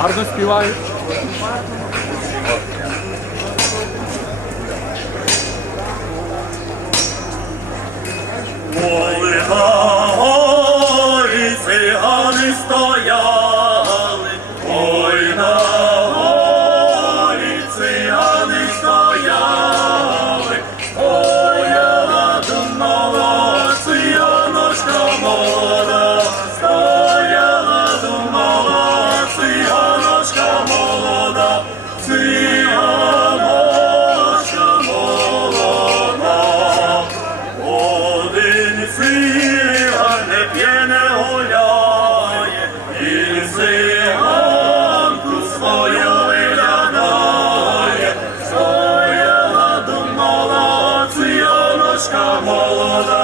Гарно співають. Коли на горі цигани стоять, Lord.